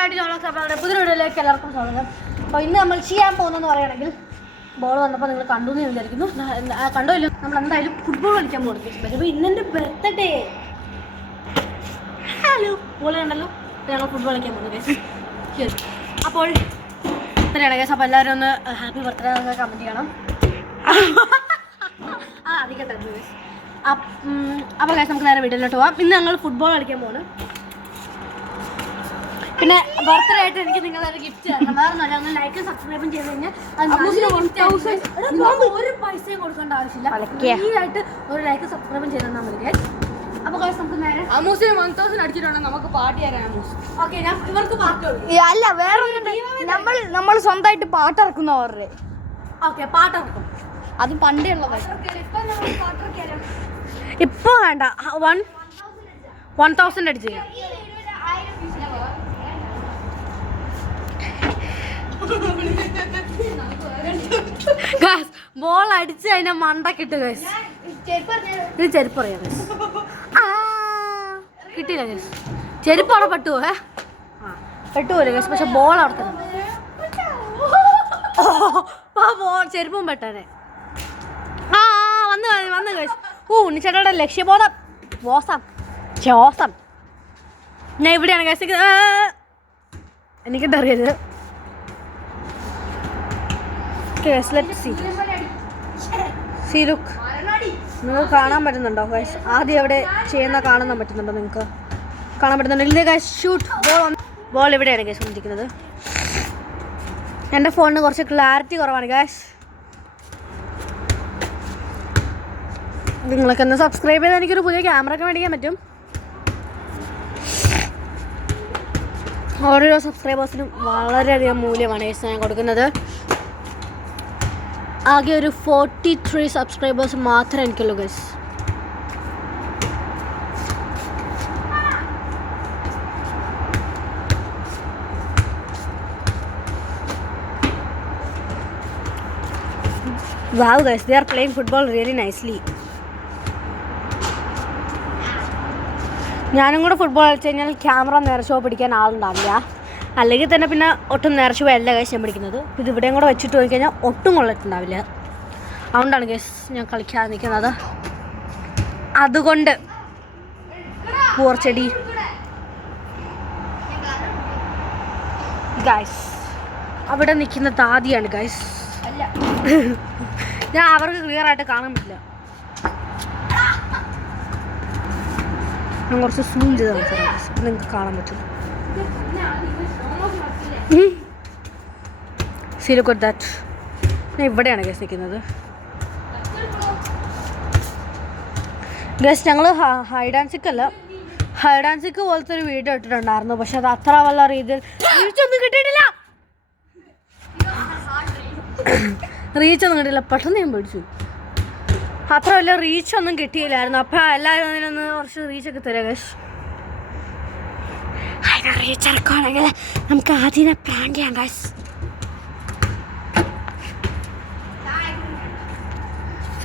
Back to പുതിയ വീഡിയോയിലേക്ക് എല്ലാവർക്കും സ്വാഗതം. അപ്പോൾ ഇന്ന് നമ്മൾ ചെയ്യാൻ പോകുന്നതെന്ന് പറയുകയാണെങ്കിൽ ബോൾ വന്നപ്പോൾ നിങ്ങൾ കണ്ടു എന്ന് വിചാരിക്കുന്നു. കണ്ടോ ഇല്ല, നമ്മൾ എന്തായാലും ഫുട്ബോൾ കളിക്കാൻ പോകുന്നു. അപ്പോൾ ഇന്നെൻ്റെ ബർത്ത്ഡേ. ഹലോ, ബോൾ കണ്ടല്ലോ, ഞങ്ങൾ ഫുട്ബോൾ കളിക്കാൻ പോകുന്നത്. അപ്പോൾ ഇത്രയാണ് കേസ്. അപ്പോൾ എല്ലാവരും ഒന്ന് ഹാപ്പി ബർത്ത്ഡേ എന്നൊക്കെ കമൻറ്റ് ചെയ്യണം. അധികം കേസ്. അപ്പോൾ കേസ് നമുക്ക് നേരെ വീട്ടിലോട്ട് പോവാം. ഇന്ന് ഞങ്ങൾ ഫുട്ബോൾ കളിക്കാൻ പോകുന്നു. പിന്നെ ബർത്ത്ഡേ ആയിട്ട് എനിക്ക് നിങ്ങളൊരു ഗിഫ്റ്റ് തരണം. വേറെ നല്ല ഒന്ന് ലൈക്കും സബ്സ്ക്രൈബും ചെയ്ത് കഴിഞ്ഞാൽ ഒരു പൈസയും കൊടുക്കേണ്ട ആവശ്യമില്ല. ഫ്രീ ആയിട്ട് ഒരു ലൈക്കും സബ്സ്ക്രൈബും ചെയ്ത് തന്നാൽ മതി. അപ്പോൾ നമുക്ക് നേരെ അമൂസിന് 1000 അടിച്ചിട്ടുണ്ടെങ്കിൽ നമുക്ക് പാർട്ടി തരാം. അമൂസ് ഓക്കെ, ഞാൻ ഇവർക്ക് പാട്ട് അല്ല വേറെ നമ്മൾ സ്വന്തമായിട്ട് പാട്ടിറക്കുന്നവരുടെ. ഓക്കെ, പാട്ടിറക്കും. അത് പണ്ടേ ഉള്ളത്. ഇപ്പോൾ വേണ്ട, 1000 അടിച്ച് ചെയ്യാം. ബോൾ അടിച്ച് അതിനെ മണ്ടക്കിട്ട് ഗൈസ്. ഇത് ചെരുപ്പ് അറിയാം ഗൈസ്. കിട്ടിയില്ല ഗൈസ്. ചെരുപ്പ് അവിടെ പെട്ടുപോയേ. പെട്ടുപോലെ ഗൈസ്. പക്ഷെ ബോൾ അവിടെ തന്നെ. ബോൾ ചെരുപ്പും പെട്ടേ. വന്ന് ഗൈസ്. ഉണ്ണിച്ചേട്ടയുടെ ലക്ഷ്യബോധം ചോസം. ഞാൻ ഇവിടെയാണ് ഗൈസ്. എനിക്കിട്ടറിയരുത്. നിങ്ങൾക്ക് കാണാൻ പറ്റുന്നുണ്ടോ ഗൈസ്? ആദ്യം എവിടെ ചെയ്യുന്ന കാണാൻ പറ്റുന്നുണ്ടോ? നിങ്ങൾക്ക് കാണാൻ പറ്റുന്നുണ്ടോ? ഗൈസ് ഷൂട്ട് ബോൾ ഇവിടെയാണ് ഗൈസ് വന്നിരിക്കുന്നത്. എൻ്റെ ഫോണിന് കുറച്ച് ക്ലാരിറ്റി കുറവാണ് ഗൈസ്. നിങ്ങളൊക്കെ ഒന്ന് സബ്സ്ക്രൈബ് ചെയ്താൽ എനിക്കൊരു പുതിയ ക്യാമറ ഒക്കെ മേടിക്കാൻ പറ്റും. ഓരോ സബ്സ്ക്രൈബേഴ്സിനും വളരെയധികം മൂല്യമാണ് ഗൈസ് ഞാൻ കൊടുക്കുന്നത്. ആകെ ഒരു 43 സബ്സ്ക്രൈബേഴ്സ് മാത്രമേ എനിക്കുള്ളൂ guys. Wow guys, they are playing football really nicely. ഞാനും കൂടെ ഫുട്ബോൾ കളിച്ച് കഴിഞ്ഞാൽ ക്യാമറ നേർച്ചോ പിടിക്കാൻ ആളുണ്ടാവില്ല. അല്ലെങ്കിൽ തന്നെ പിന്നെ ഒട്ടും നേർച്ച പോയല്ല ഗൈസ് ഞാൻ പിടിക്കുന്നത്. ഇത് ഇവിടെയും കൂടെ വെച്ചിട്ട് പോയി കഴിഞ്ഞാൽ ഒട്ടും കൊള്ളിട്ടുണ്ടാവില്ല. അതുകൊണ്ടാണ് ഗൈസ് ഞാൻ കളിക്കാതെ നിൽക്കുന്നത്. അതുകൊണ്ട് പൂർച്ചെടി ഗൈസ് അവിടെ നിൽക്കുന്ന താദിയാണ് ഗൈസ്. ഞാൻ അവർക്ക് ക്ലിയർ ആയിട്ട് കാണാൻ പറ്റില്ല. ഞാൻ കുറച്ച് സൂം ചെയ്ത് നിങ്ങൾക്ക് കാണാൻ പറ്റും. See, look at that. ഞാൻ ഇവിടെയാണ് ഗൈസ് നിൽക്കുന്നത്. ഗൈസ് ഞങ്ങൾ ഹൈഡ് ആൻഡ് സിക്ക് പോലത്തെ ഒരു വീഡിയോ ഇട്ടിട്ടുണ്ടായിരുന്നു. പക്ഷെ അത് അത്ര വല്ല രീതിയിൽ റീച്ചൊന്നും കിട്ടിയിട്ടില്ല. പെട്ടെന്ന് ഞാൻ പേടിച്ചു. അത്ര വല്ല റീച്ചൊന്നും കിട്ടിയില്ലായിരുന്നു. അപ്പം എല്ലാവരും അതിനൊന്ന് കുറച്ച് റീച്ചൊക്കെ തരാം ഗൈസ്. അതിന് റീച്ച് ഇറക്കുവാണെങ്കിൽ നമുക്ക് ആദ്യം പ്ലാൻ ചെയ്യാം ഗൈസ്.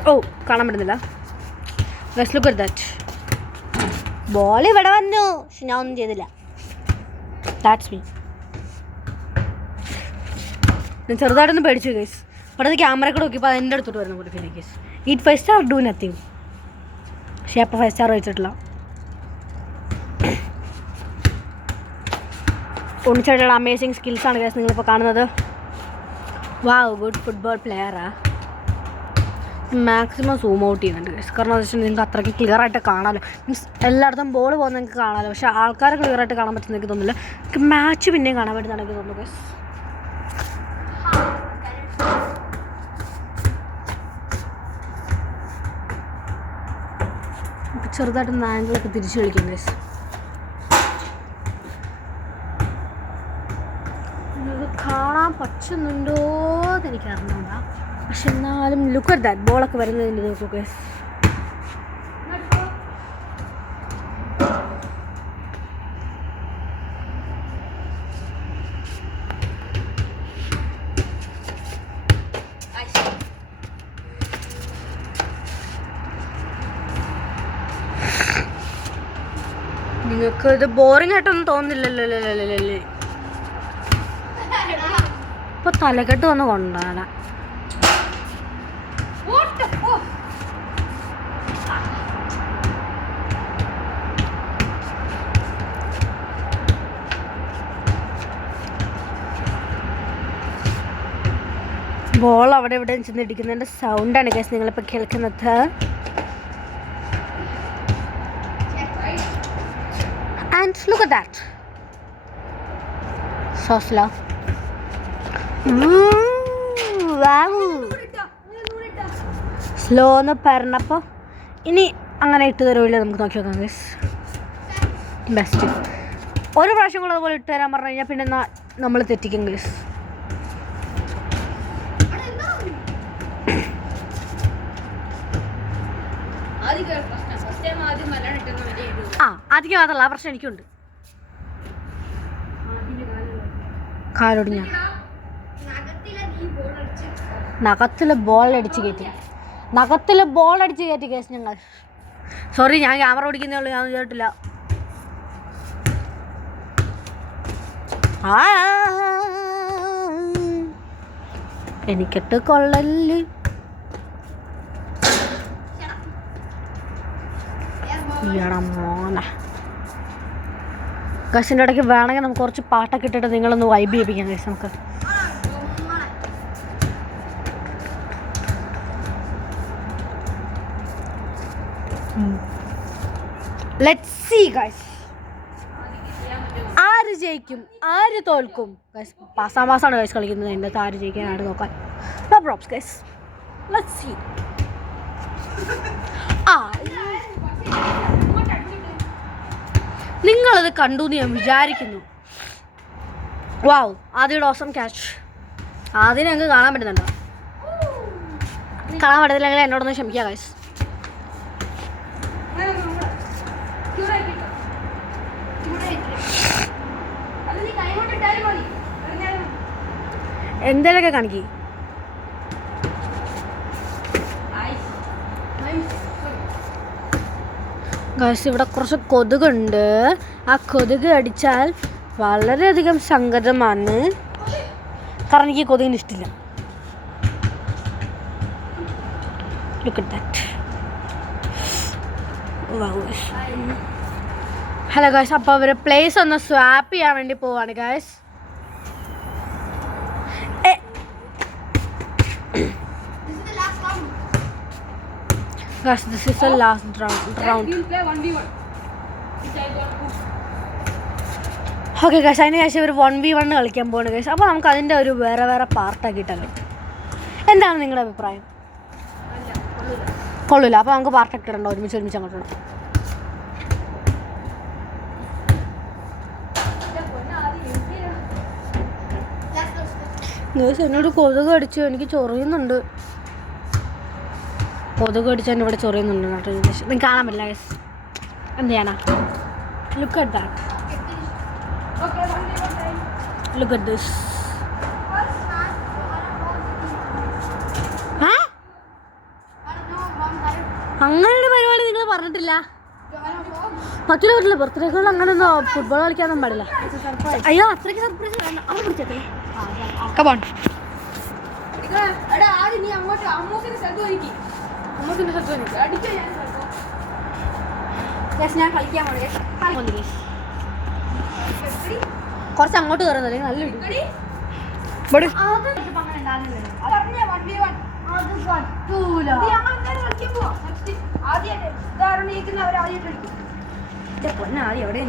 ഓ, കാണാൻ പറ്റുന്നില്ല guys. Look at that. Ball ഇവിടെ വന്നു, പക്ഷെ ഞാൻ ഒന്നും ചെയ്തില്ല. That's me. ഞാൻ ചെറുതായിട്ടൊന്നും പേടിച്ചു ഗൈസ്. അവിടെ ക്യാമറ കൂടെ നോക്കിയപ്പോൾ അതിൻ്റെ അടുത്തോട്ട് വരുന്ന പോലെ feel guys. Eat 5 star do nothing. പക്ഷേ അപ്പോൾ 5 സ്റ്റാർ വെച്ചിട്ടില്ല. ഉണ്ണിച്ചേട്ടയുടെ അമേസിങ് സ്കിൽസാണ് ഗൈസ് നിങ്ങളിപ്പോൾ കാണുന്നത്. വാവ്, ഗുഡ് ഫുട്ബോൾ പ്ലെയറാ. മാക്സിമം സൂം ഔട്ട് ചെയ്യുന്നുണ്ട് ഗൈസ്. കാരണം എന്താ വെച്ചാൽ നിങ്ങൾക്ക് അത്രയ്ക്ക് ക്ലിയർ ആയിട്ട് കാണാമല്ലോ. മീൻസ് എല്ലായിടത്തും ബോൾ പോകുന്ന നിങ്ങൾക്ക് കാണാമല്ലോ. പക്ഷേ ആൾക്കാരെ ക്ലിയർ ആയിട്ട് കാണാൻ പറ്റുന്ന എനിക്ക് തോന്നുന്നില്ല. എനിക്ക് മാച്ച് പിന്നെയും കാണാൻ പറ്റുന്നതാണ് എനിക്ക് തോന്നുന്നു ഗൈസ്. ചെറുതായിട്ടൊന്ന് ആംഗിളൊക്കെ തിരിച്ചു കളിക്കും ഗൈസ്. നിങ്ങൾക്ക് കാണാൻ പറ്റുന്നുണ്ടോ എന്ന് എനിക്ക് അറിഞ്ഞൂടാ. പക്ഷെ എന്നാലും ലുക്ക് അറ്റ് ദാറ്റ്. ബോളൊക്കെ വരുന്നതിൻ്റെ നോക്കൂ ഗൈസ്. നിങ്ങൾക്ക് ഇത് ബോറിംഗ് ആയിട്ടൊന്നും തോന്നുന്നില്ലല്ലേ? ഇപ്പൊ തലക്കെട്ട് വന്ന് കൊണ്ടാണ്. ബോൾ അവിടെ ഇവിടെ ചെന്നിടിക്കുന്നതിൻ്റെ സൗണ്ടാണ് ഗൈസ് നിങ്ങളിപ്പോൾ കേൾക്കുന്നത്. And look at that, so slow. Slow എന്ന് പറഞ്ഞപ്പോൾ ഇനി അങ്ങനെ ഇട്ട് തരുമില്ല. നമുക്ക് നോക്കി നോക്കാം ഗൈസ്. ബെസ്റ്റ് ഒരു പ്രാവശ്യം കൂടെ അതുപോലെ ഇട്ട് തരാൻ പറഞ്ഞു കഴിഞ്ഞാൽ പിന്നെ നമ്മൾ തെറ്റിക്കും ഗൈസ്. ആദ്യം മാത്രമല്ല, ആ പ്രശ്നം എനിക്കുണ്ട്. കാലൊടിഞ്ഞ നഖത്തില് ബോൾ അടിച്ച് കയറ്റി കേസ് ഞങ്ങൾ. സോറി, ഞാൻ ക്യാമറ ഓടിക്കുന്നേ ഉള്ളൂ, ഞാൻ കേട്ടില്ല. എനിക്കിട്ട് കൊള്ളല്. മോനെ ഗസിൻ്റെ ഇടയ്ക്ക് വേണമെങ്കിൽ നമുക്ക് കുറച്ച് പാട്ടൊക്കെ ഇട്ടിട്ട് നിങ്ങളൊന്ന് വൈബ് ചെയ്യിപ്പിക്കാം ഗസ്. നമുക്ക് ലെറ്റ്സ് സീ ഗൈസ്, ആര് ജയിക്കും ആര് തോൽക്കും ഗൈസ്. പാസാണ് ഗൈസ് കളിക്കുന്നത്. എൻ്റെ അടുത്ത് ആര് ജയിക്കാൻ ആര് നോക്കാൻ. No probs guys, let's see. നിങ്ങളത് കണ്ടു എന്ന് ഞാൻ വിചാരിക്കുന്നു. വാവ്, ആദ്യയുടെ ഓസം ക്യാച്ച്. ആദ്യം ഞങ്ങൾക്ക് കാണാൻ പറ്റുന്നുണ്ടോ? കാണാൻ പറ്റത്തില്ലെങ്കിൽ എന്നോടൊന്ന് ക്ഷമിക്കാം ഗൈസ്. എന്തേലൊക്കെ കാണിക്കേ. ഗൈസ് ഇവിടെ കുറച്ച് കൊതുകുണ്ട്. ആ കൊതുക് അടിച്ചാൽ വളരെയധികം സങ്കടമാണ്. കാരണം എനിക്ക് കൊതുകിന് ഇഷ്ടമില്ല. Look at that. Wow. Hello guys, അപ്പോൾ അവർ പ്ലേസ് ഒന്ന് സ്വാപ്പ് ചെയ്യാൻ വേണ്ടി പോവാണ് guys. Guys, this is the last round. Okay guys, അതിന് ശേഷം ഒരു 1v1 കളിക്കാൻ പോവാണ് ഗൈസ്. അപ്പോൾ നമുക്ക് അതിൻ്റെ ഒരു വേറെ പാർട്ടാക്കിയിട്ടല്ലോ. എന്താണ് നിങ്ങളുടെ അഭിപ്രായം? കൊള്ളൂല. അപ്പോൾ നമുക്ക് പാർട്ടൊക്കെ ഇടണ്ടോ? ഒരുമിച്ച് അങ്ങോട്ട് ഇടാം. ഗൈസ്, എന്നോട് കൊതുക് അടിച്ചു, എനിക്ക് ചൊറിയുന്നുണ്ട്. കൊതുക് അടിച്ചാൽ ഇവിടെ ചൊറിയുന്നുണ്ട്. നിങ്ങൾക്ക് കാണാൻ പറ്റില്ല ഗൈസ്. എന്ത് ചെയ്യാനാ? Look at that, look at this. അങ്ങനെയുള്ള പരിപാടി നിങ്ങൾ പറഞ്ഞിട്ടില്ല. മറ്റുള്ള വീട്ടിലെ ബർത്ത്ഡേകളിൽ അങ്ങനെ ഒന്നും ഫുട്ബോൾ കളിക്കാനൊന്നും പാടില്ല. അയ്യോ, അത്രയ്ക്ക് സർപ്രൈസ് വേണ്ട. അവൻ പിടിച്ചേ. ഞാൻ കളിക്കാൻ കുറച്ച് അങ്ങോട്ട് കയറുന്നത് നല്ല പൊന്നാദ്യം എവിടെ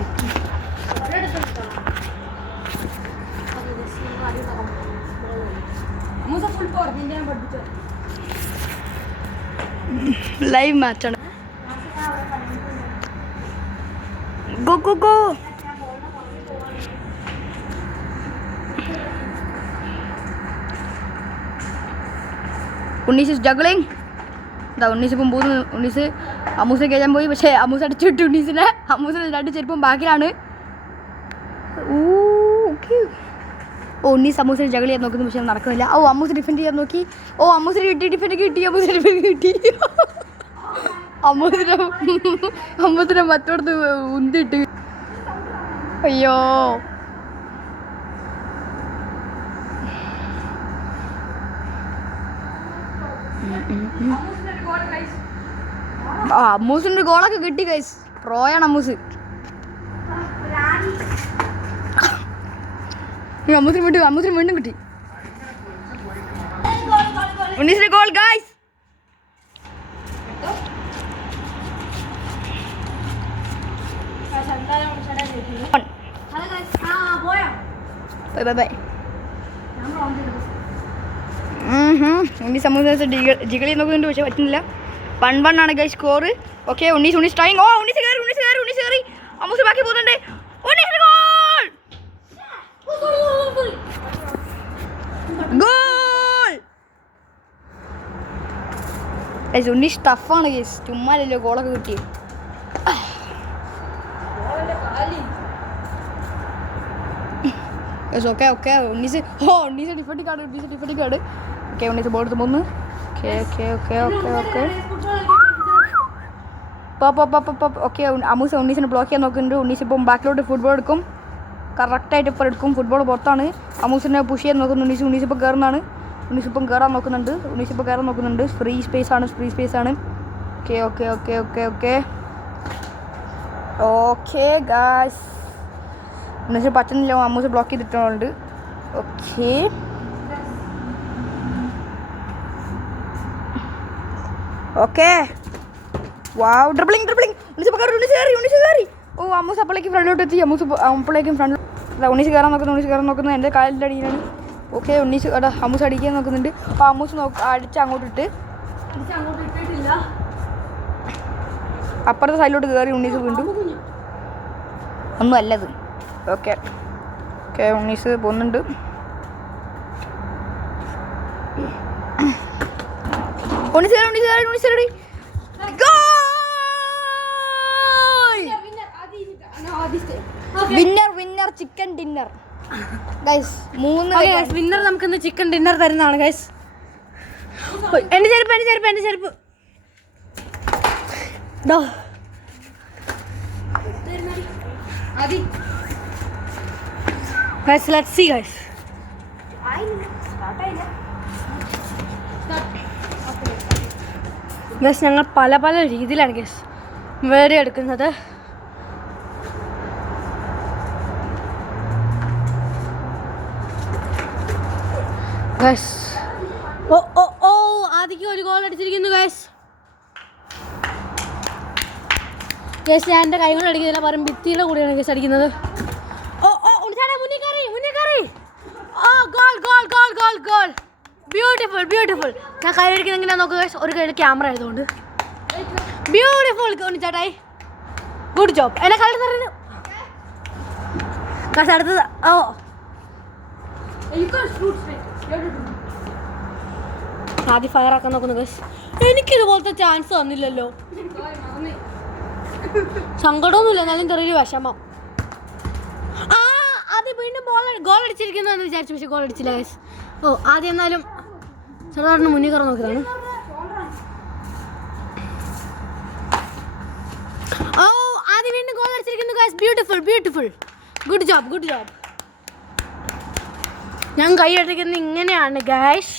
ലൈവ് മാച്ചാണ്. Go go go. Unnis juggling. എന്താ ഉണ്ണീസ് ഇപ്പം പോകുന്നു. ഉണ്ണീസ് അമ്മൂസിനെ കയറ്റാൻ പോയി, പക്ഷേ അമ്മൂസ് അടിച്ചിട്ട് ഉണ്ണീസിനെ. അമ്മൂസിന് 2 ചെരുപ്പം ബാക്കിലാണ്. ഉണ്ണീസ് അമ്മൂസിനെ ജഗിൾ ചെയ്യാൻ നോക്കുന്നു, പക്ഷെ നടക്കുന്നില്ല. അമ്മൂസ് ഡിഫെൻഡ് ചെയ്യാൻ നോക്കി. അമ്മൂസിന് കിട്ടി, ഡിഫെൻഡ് കിട്ടി. അമ്മൂസിനെ മറ്റോടത്ത് ഉന്തിട്ട്. അയ്യോ, ആ അമ്മൂസിന് ഗോളൊക്കെ കിട്ടി ഗൈസ്. പ്രോയാണ് അമ്മൂസ്. അമ്മൂസിന് വീണ്ടും കിട്ടി. ഉണ്ണീസിന്റെ goal guys. Bye bye. Unnis Ammus ജിഗളി നോക്കുന്നുണ്ട്, പക്ഷെ പറ്റുന്നില്ല. 1-1 ആണ് guys score. Okay Unnis trying. ഓ ഉണ്ണീസ് കയറി. അമ്മൂസ് ബാക്കി പോകുന്നുണ്ട്. ഉണ്ണീസിന്റെ ഗോൾ. ഗോൾ. ഗൈസ് ഉണ്ണീസ് ടഫാണ് ഗൈസ്. ചുമ്മാലല്ലോ ഗോളൊക്കെ കിട്ടി. Okay Unnis defend card. Okay Unnis ball എടുത്ത് പോകുന്നു. ഓക്കെ ഓക്കെ അമ്മൂസ് ഉണ്ണീസിനെ ബ്ലോക്ക് ചെയ്യാൻ നോക്കുന്നുണ്ട്. ഉണ്ണീസ് ഇപ്പം ബാക്കിലോട്ട് ഫുട്ബോൾ എടുക്കും. കറക്റ്റായിട്ട് ഇപ്പോൾ എടുക്കും. ഫുട്ബോൾ പുറത്താണ്. അമ്മൂസിനെ പുഷ് ചെയ്യാൻ നോക്കുന്നു. ഉണ്ണീസ് ഇപ്പോൾ കയറുന്നതാണ്. ഉണ്ണീസ് ഇപ്പം കയറാൻ നോക്കുന്നുണ്ട്. ഫ്രീ സ്പേസ് ആണ്. Okay guys. ഉണ്ണീസ് പറ്റുന്നില്ല. അമ്മൂസ് ബ്ലോക്ക് ചെയ്തിട്ടുണ്ട്. Okay wow dribbling. ഉണ്ണീസ് കയറി. ഓ അമ്മൂസ് അപ്പോഴേക്കും ഫ്രണ്ടിലോട്ട് എത്തി. ഉണ്ണീസ് കയറാൻ നോക്കുന്നു. എൻ്റെ കാലിൻ്റെ അടിയിലാണ്. ഓക്കെ അമ്മൂസ് അടിക്കാൻ നോക്കുന്നുണ്ട്. അപ്പോൾ അമ്മൂസ് അടിച്ച് അങ്ങോട്ടിട്ട് അപ്പുറത്തെ സൈഡിലോട്ട് കയറി. ഉണ്ണീസ് വീണ്ടും ഒന്നും അല്ലത്. ഓക്കെ ഉണ്ണീസ് പോകുന്നുണ്ട്. Unnis winner chicken dinner guys. 3 winner നമുക്കിന്ന് ചിക്കൻ ഡിന്നർ തരുന്നതാണ് ഗൈസ്. എൻ്റെ ചെരുപ്പ് Guys, let's see guys. Guys, ഞങ്ങൾ പല രീതിയിലാണ് ഗൈസ് വീഡിയോ എടുക്കുന്നത്. ഗൈസ് ഓ ആദ്യം ഒരു ഗോൾ അടിച്ചിരിക്കുന്നു ഗൈസ്. ഞാൻ എൻ്റെ കൈ കൊണ്ട് അടിക്കുന്നില്ല, പറയും ഭിത്തിയുടെ കൂടെയാണ് ഗൈസ് അടിക്കുന്നത്. മുന്നേ കയറി. ഓ ഗോൾ. ബ്യൂട്ടിഫുൾ. ഞാൻ കൈ അടിക്കുന്നത് എങ്ങനെയാ നോക്കുക ഗൈസ്. ഒരു കയ്യിൽ ക്യാമറ ആയതുകൊണ്ട് ബ്യൂട്ടിഫുൾ. ഉണ്ണിച്ചാട്ടായി good job. എന്നെ കളി തരുന്നു ഗൈസ്. അടുത്തത് ആദ്യം ഫയർ ആക്കാൻ നോക്കുന്നു ഗൈസ്. എനിക്കിതുപോലത്തെ ചാൻസ് തന്നില്ലല്ലോ. സങ്കടമൊന്നുമില്ല, എന്നാലും ചെറിയൊരു വിഷമം. ആദ്യം വീണ്ടും ഗോൾ അടിച്ചിരിക്കുന്നു എന്ന് വിചാരിച്ചു, പക്ഷെ ഗോൾ അടിച്ചില്ല ഗൈസ്. ആദ്യം എന്നാലും ചെറുതായിട്ട് മുന്നിൽ കയറി നോക്കിയതാണ്. ആദ്യം വീണ്ടും ഗോൾ അടിച്ചിരിക്കുന്നു ഗൈസ്. ബ്യൂട്ടിഫുൾ. Good job. ഞാൻ കൈ അടിക്കുന്നത് ഇങ്ങനെയാണ് ഗൈസ്.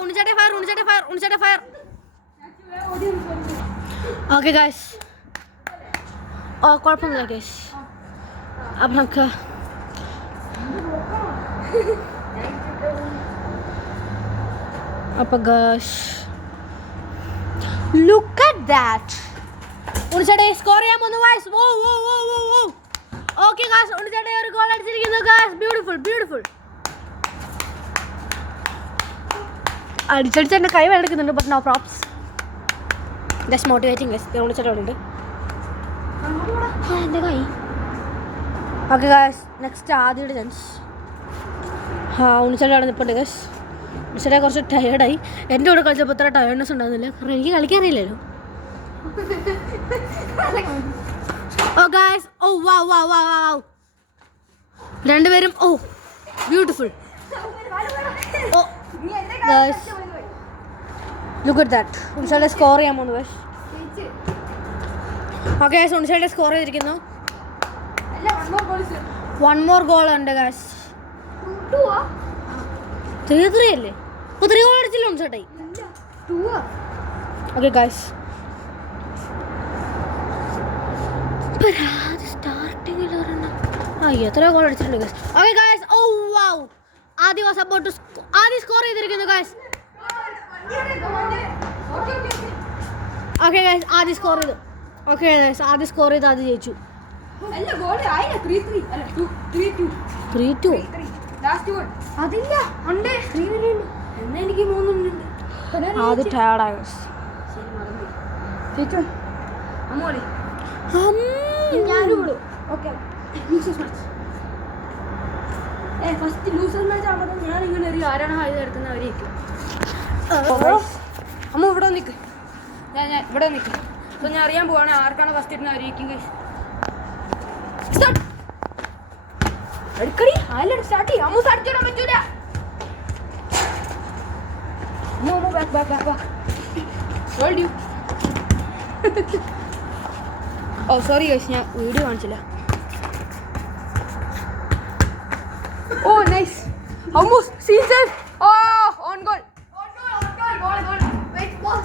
ഉണ്ണിച്ചാട്ടെ ഫയർ. Okay guys. കുഴപ്പമൊന്നുമില്ല ഗൈസ്. അപ്പം നമുക്ക് ഗൈസ് ലുക്ക് അറ്റ് ദാറ്റ്. ഉണ്ണിച്ചാട്ടെ സ്കോർ ചെയ്യാൻ പോകുന്നു ഗൈസ്. ഓക്കെ ഗൈസ്, ഉണ്ണിച്ചാട്ടെ ഒരു ഗോൾ അടിച്ചിരിക്കുന്നു ഗൈസ്. ബ്യൂട്ടിഫുൾ. അടിച്ചടിച്ച് എൻ്റെ കൈ വേദനിക്കുന്നുണ്ട്, but no probs. Just motivating guys. ഉണ്ണിച്ചാട്ടുണ്ട് എൻ്റെ കൈ. ഓക്കെ ഗൈസ്, നെക്സ്റ്റ് ആദ്യയുടെ ചാൻസ്. ഉണ്ണിച്ചാട്ട അവിടെ നിൽപ്പുണ്ട് ഗൈസ്. ഉണ്ണിച്ചാട്ടെ കുറച്ച് ടയേർഡായി. എൻ്റെ കൂടെ കളിച്ചപ്പോൾ ഇത്ര ടയേർഡ്നെസ് ഉണ്ടാകുന്നില്ല, കാരണം എനിക്ക് കളിക്കാൻ അറിയില്ലല്ലോ. Guys wow. രണ്ടുപേരും beautiful. Guys look at that. ഉണ്ണിച്ചാട്ടെ സ്കോർ ചെയ്യാൻ പോകുന്നു ഗൈസ്. ഓക്കെ ഗൈസ്, ഉണ്ണിച്ചാട്ടെ സ്കോർ ചെയ്തിരിക്കുന്നു. 1 more goal ഉണ്ട് ഗൈസ്. 3 അല്ലേ? 3 ഗോൾ അടിച്ചില്ല ഉണ്ണിച്ചാട്ടെ. ഓക്കെ ഗൈസ്, സ്റ്റാർട്ടിങ്ങിൽ ഒരെണ്ണം എത്രയോ ഗോൾ അടിച്ചിട്ടുണ്ട് ഗൈസ്. ഓക്കെ ഗൈസ്, ഓ വൗ, ആദ്യ വാസ് അബൌട്ട് ടു ആദ്യം സ്കോർ ചെയ്തിരിക്കുന്നു ഗൈസ്. ഓക്കെ ഗൈസ്, ആദ്യം സ്കോർ ചെയ്തു. ഓക്കെ ഗൈസ്, ആദ്യം സ്കോർ ചെയ്ത് ആദ്യം ജയിച്ചു. 3-2 അതില്ല ഉണ്ട് എന്നാ എനിക്ക് 3 ഉണ്ട്. ആദ്യം ടയർഡായ ഗൈസ്. ഫസ്റ്റ് ലൂസർ മാച്ച് ആകുമ്പോൾ ഞാൻ ഇങ്ങനെ ഒരു ആരാണ് ഇത് എടുക്കുന്ന അവരേക്കും. അമ്മ ഇവിടെ നിൽക്ക്, ഞാൻ ഇവിടെ നിൽക്കും. അപ്പോൾ ഞാൻ അറിയാൻ പോവാണ് ആർക്കാണ് ഫസ്റ്റ് ഇടുന്ന അവരേക്കും. എടുക്കടി ആരും സ്റ്റാർട്ട് ചെയ്യും. അമ്മ സ്റ്റാർട്ട് ചെയ്യാൻ പറ്റൂല. ഓ സോറി ഗൈസ്, ഞാൻ വീഡിയോ കാണിച്ചില്ല. ഓ nice, almost seen save. Oh, on goal. Wait, goal.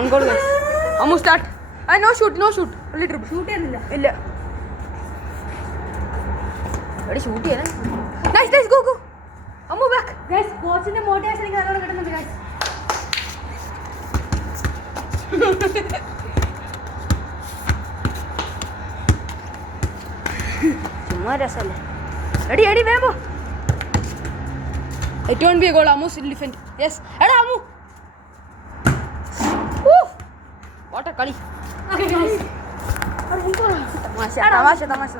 On goal guys. Almost start. No shoot. Only dribble. Shoot ചെയ്യുന്നില്ല. ഇല്ല. എടി ഷൂട്ട് ചെയ്യണം. Nice, go. Ammu back. Guys, കോച്ചിന്റെ മോട്ടിവേഷൻ എനിക്ക് നല്ലോണം കിട്ടുന്നുണ്ട് guys. ചുമ്മാ രസമല്ലേ. എടി വേഗം പോ. It won't be a goal. Amu's will defend. Yes. എടാ അമ്മു. What a കളി. Okay guys. തമാശ.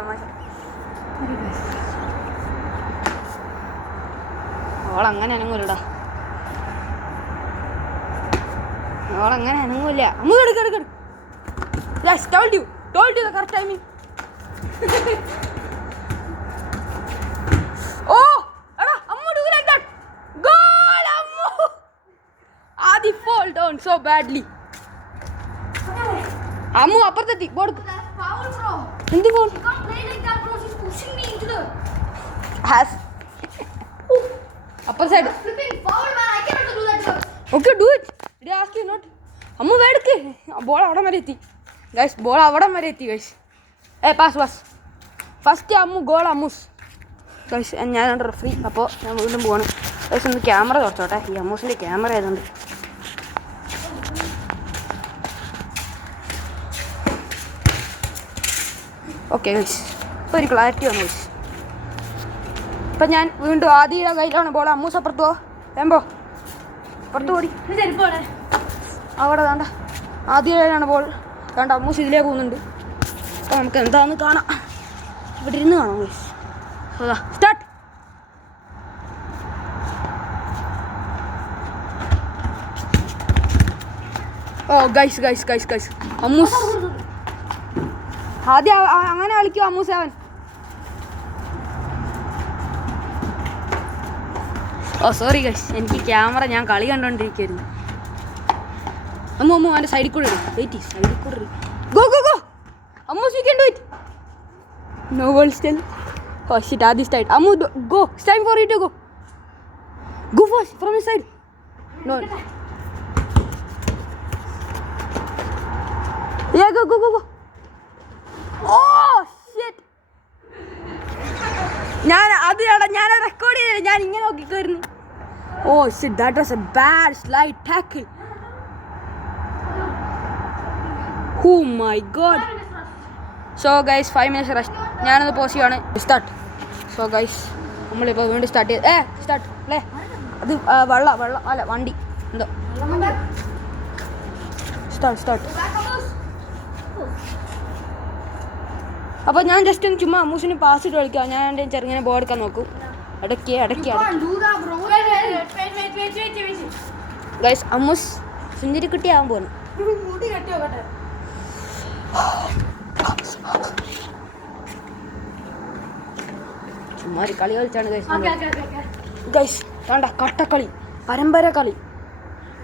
അവളങ്ങനെ അനങ്ങൂലടാ. അവളങ്ങനെ അനങ്ങൂല. അമ്മു എടുക്ക. Yes, told you the correct timing. Oh, എടാ Ammu do like that. Goal Ammu. Adi fall down so badly. Ammu അപ്പുറത്തെത്തി. Ball Foul bro. എന്ത് ball? You can't play like that bro. She's pushing me into the Has upper side. flipping foul man. I cannot do that bro. Okay, do it. Did I ask you not? Ammu വേടക്ക്. Ball അവിടെ വരെ എത്തി guys. Ball അവിടെ വരെ എത്തി guys. Pass first Ammu goal Ammus guys. ഞാനുണ്ട് referee. അപ്പോൾ ഞാൻ വീണ്ടും പോവാണ് ഗൈസ്. ഒന്ന് ക്യാമറ തുറച്ചോട്ടെ. ഈ അമ്മൂസിൻ്റെ ക്യാമറ ആയതുകൊണ്ട്. ഓക്കെ ഗൈസ്, ഇപ്പോൾ ഒരു ക്ലാരിറ്റി വന്നു ഗൈസ്. ഇപ്പം ഞാൻ വീണ്ടും ആദ്യയുടെ കയ്യിലാണ് ബോൾ. അമ്മൂസ് അപ്പുറത്ത് പോ. വേമ്പോ പുറത്ത് ഓടി. ചെരുപ്പോടെ അവിടെ വേണ്ട. ആദ്യമായാണ് ബോൾ. വേണ്ട, അമ്മൂസ് ഇതിലേക്ക് പോകുന്നുണ്ട്. അപ്പോൾ നമുക്ക് എന്താണെന്ന് കാണാം. ഇവിടെ ഇരുന്ന് കാണാം ഗൈസ്. സ്റ്റാർട്ട്. ഓ ഗൈസ് അമ്മൂസ് ആദ്യം അങ്ങനെ കളിക്കും. അമ്മൂസ് അവൻ. ഓ സോറി ഗൈസ്, എനിക്ക് ക്യാമറ ഞാൻ കളി കണ്ടുകൊണ്ടിരിക്കുകയായിരുന്നു. അമ്മു അവൻ്റെ സൈഡിൽ കൂടെ വെയിറ്റ്. സൈഡിൽ കൂടെ go Ammus you can do it. No goal still. Oh shit, Aadya side. Ammu go. It's time for you to go first from his side. No yeah go. Oh shit, ഞാൻ record ചെയ്തില്ല. ഞാൻ ഇങ്ങനെ നോക്കിക്കോയിരുന്നു. Oh shit, that was a bad slide tackle. Oh my god. So guys 5 minutes rest. ഞാനത് pause ചെയ്യുവാണ്. Start. So guys നമ്മളിപ്പോൾ വീണ്ടും start ചെയ്ത് സ്റ്റാർട്ട് അല്ലേ. അത് വെള്ളം അല്ല വണ്ടി എന്തോ. സ്റ്റാർട്ട്. അപ്പോൾ ഞാൻ ജസ്റ്റ് ഒന്ന് ചുമ്മാ അമ്മൂസിന് പാസ് ഇട്ട് കളിക്കാം. ഞാൻ എൻ്റെ ചെറുങ്ങനെ ബോൾ എടുക്കാൻ നോക്കും. ഇടയ്ക്ക് ഗൈസ് അമ്മൂസ് സുന്ദരി കുട്ടിയാവാൻ പോകുന്നു. ചുമ്മാ ഒരു കളി കളിച്ചാണ് ഗൈസ്. വേണ്ട, കട്ടക്കളി, പരമ്പര കളി,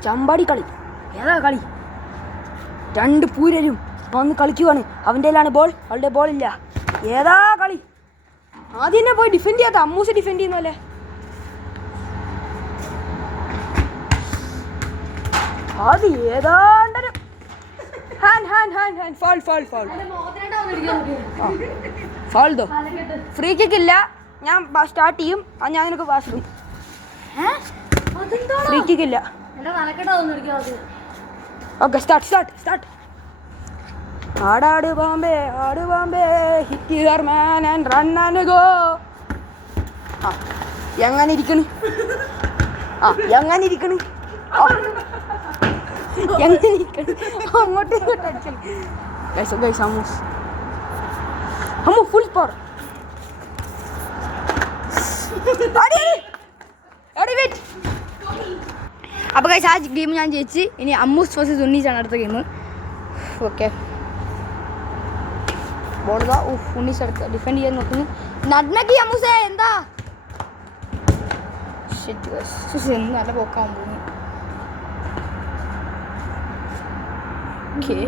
ചമ്പാടി കളി. ഏതാ കളി? 2 പൂരരും വന്ന് കളിക്കുവാണ്. അവൻ്റെ കയ്യിലാണ് ബോൾ, അവളുടെ ബോൾ ഇല്ല. ഏതാ കളി? ആദ്യം തന്നെ പോയി ഡിഫെൻഡ് ചെയ്യാത്ത അമ്മൂസ് ഡിഫെൻഡ് ചെയ്യുന്നല്ലേ. അത് ഏതാണ്ടൊരു ഫൗൾ ദോ. ഫ്രീ കിക്ക് ഇല്ല, ഞാൻ സ്റ്റാർട്ട് ചെയ്യും. ഞാൻ നിനക്ക് പാസ് ഇടും. ഫ്രീ കിക്ക് ഇല്ല. Okay, start. ആടാട് ബാംബെ hit your man and run and go. എങ്ങനെ ഇരിക്കണ്? അങ്ങോട്ട് അടിക്കണം. Full power. അപ്പോൾ ഗൈസ്, ആ ഗെയിം ഞാൻ ജയിച്ച്. ഇനി അമ്മൂസ് വേഴ്സസ് ഉണ്ണീസാണ് അടുത്ത ഗെയിം. ഓക്കെ, ബോൾ ഇതാ. ഉണ്ണീസ് അടുത്ത് ഡിഫെൻഡ് ചെയ്യാൻ നോക്കുന്നു. നഡ്മക്കി അമ്മൂസേ, എന്താ നല്ല പോക്കാൻ പോകുന്നു. Okay,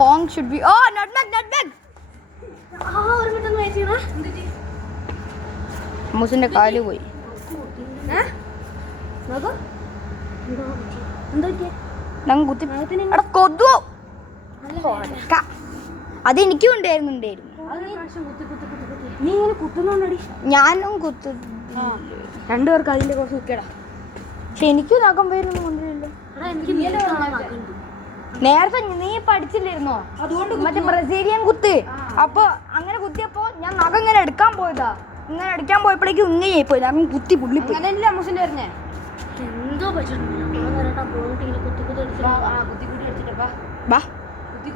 Pong should be. Oh, nutmeg. അമ്മൂസിന്റെ കാല് പോയി. അതെനിക്കും ഉണ്ടായിരുന്നു. ഞാനും കുത്തു. രണ്ടുപേർക്ക് അതിന്റെ കുറച്ച് കുത്തിയടാ. പക്ഷെ എനിക്കും നഖം വരുന്നു കൊണ്ടില്ലല്ലോ. നേരത്തെ നീ പഠിച്ചില്ലായിരുന്നോ അതുകൊണ്ട് മറ്റേ ബ്രസീലിയൻ കുത്ത്? അപ്പൊ അങ്ങനെ കുത്തിയപ്പോ ഞാൻ നഖം ഇങ്ങനെ എടുക്കാൻ പോയതാ. ഇങ്ങനെ അടിക്കാൻ പോയപ്പോഴേക്കും ഇങ്ങനെ പോയി. നഖം കുത്തി പുള്ളിപ്പോയി. അതല്ലേ അമ്മൂസിന്റെ വരുന്നേ.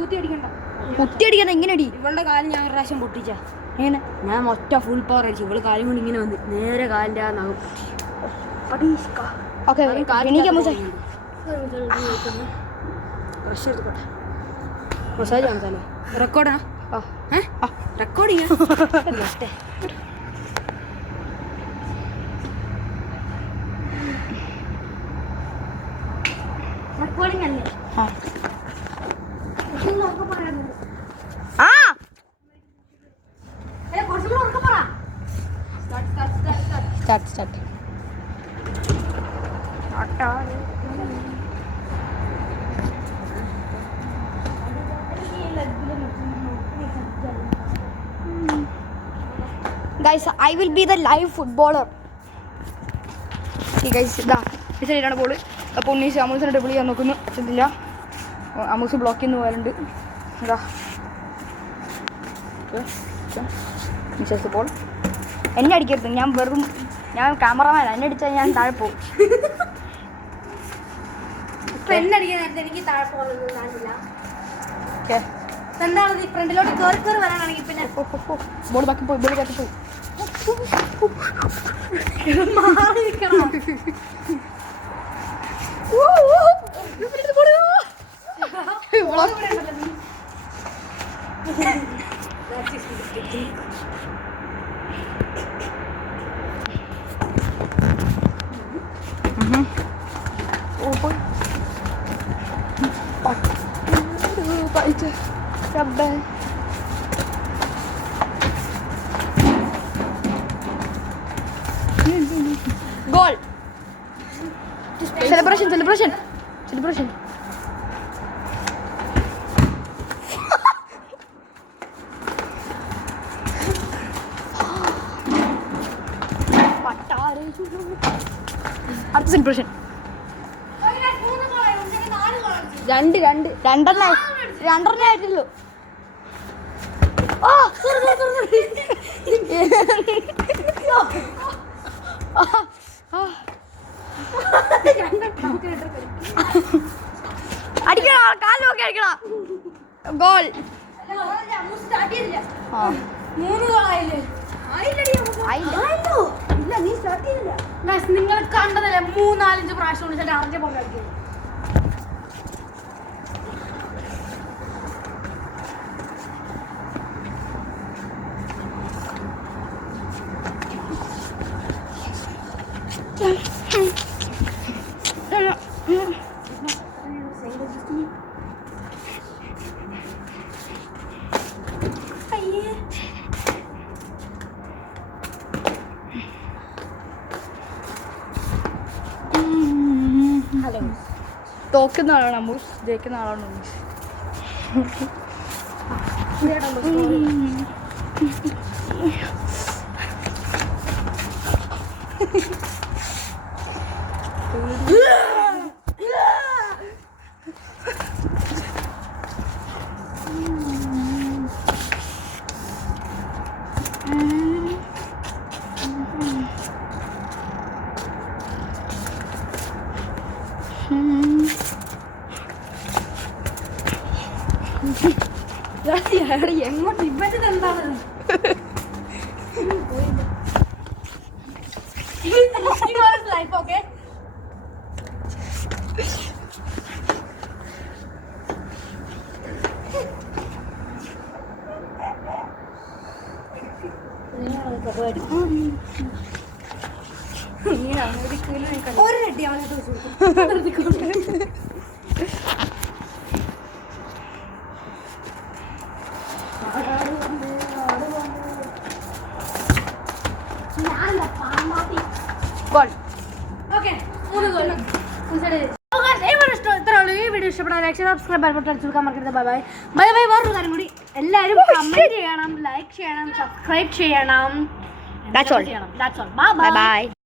കുത്തി അടിക്കണ്ട, ഇങ്ങനെ അടി. ഇവളുടെ കാലം ഞാൻ ഒരു പ്രാവശ്യം പൊട്ടിച്ച. എങ്ങനെ? ഞാൻ ഒറ്റ ഫുൾ പവർ അടിച്ചു. ഇവള് കാലും കൊണ്ട് ഇങ്ങനെ വന്ന് നേരെ കാലിന്റെ ആ നഖം പൊട്ടി. മസാജ് കാണിച്ചാലോ? റെക്കോർഡാ? റെക്കോർഡ് ചെയ്യാം. Start. Guys, I will be the live footballer. Guys, ഇതാണ് ബോള്. അപ്പോൾ ഉണ്ണീസ് അമ്മൂസിനെ ഡബിൾ ചെയ്യാൻ നോക്കുന്നു. ചെന്നില്ല. അമ്മൂസ് ബ്ലോക്ക് ചെയ്യുന്ന പോലുണ്ട്. എന്താ ബോൾ എന്നെ അടിക്കരുത്. ഞാൻ ക്യാമറമാൻ. എന്നെ അടിച്ചാൽ ഞാൻ താഴെ പോകും. എനിക്ക് താഴെ പോകുന്നില്ല. എന്താണ് ഈ ഫ്രണ്ടിലോട്ട് കയറി വരാനാണെങ്കിൽ പിന്നെ ബോൾ ബാക്കി പോയി. Goal. Celebration. അടുത്ത സെലിബ്രേഷൻ. രണ്ടെണ്ണേ ആയിട്ടുള്ളൂ. അടിക്കണ കാല് നോക്കി അടിക്കണ. ഗോൾ. നിങ്ങൾ കണ്ടതല്ലേ 3-4 പ്രാവശ്യം വിളിച്ചിട്ട് അറിഞ്ഞ പോലെ കളിക്കും. തോക്കുന്ന ആളാണ് അമ്മൂസ്, ജയിക്കുന്ന ആളാണ് ഉണ്ണീസ്. എങ്ങോട്ട് ഇവന്റെ എന്താണ് ലൈഫ്? ഓക്കെ ഒരു റെഡി അവനെ ഈ വീഡിയോ ഇഷ്ടപ്പെടാൻ ലൈക്ക് സബ്സ്ക്രൈബ് ബട്ടൺ അടിച്ചു കൊടുക്കാൻ മറക്കരുത്. Bye bye bye bye. വേറൊരു കാര്യം കൂടി, എല്ലാവരും കമന്റ് ചെയ്യണം, ലൈക്ക് ചെയ്യണം, സബ്സ്ക്രൈബ് ചെയ്യണം. That's all. Bye bye.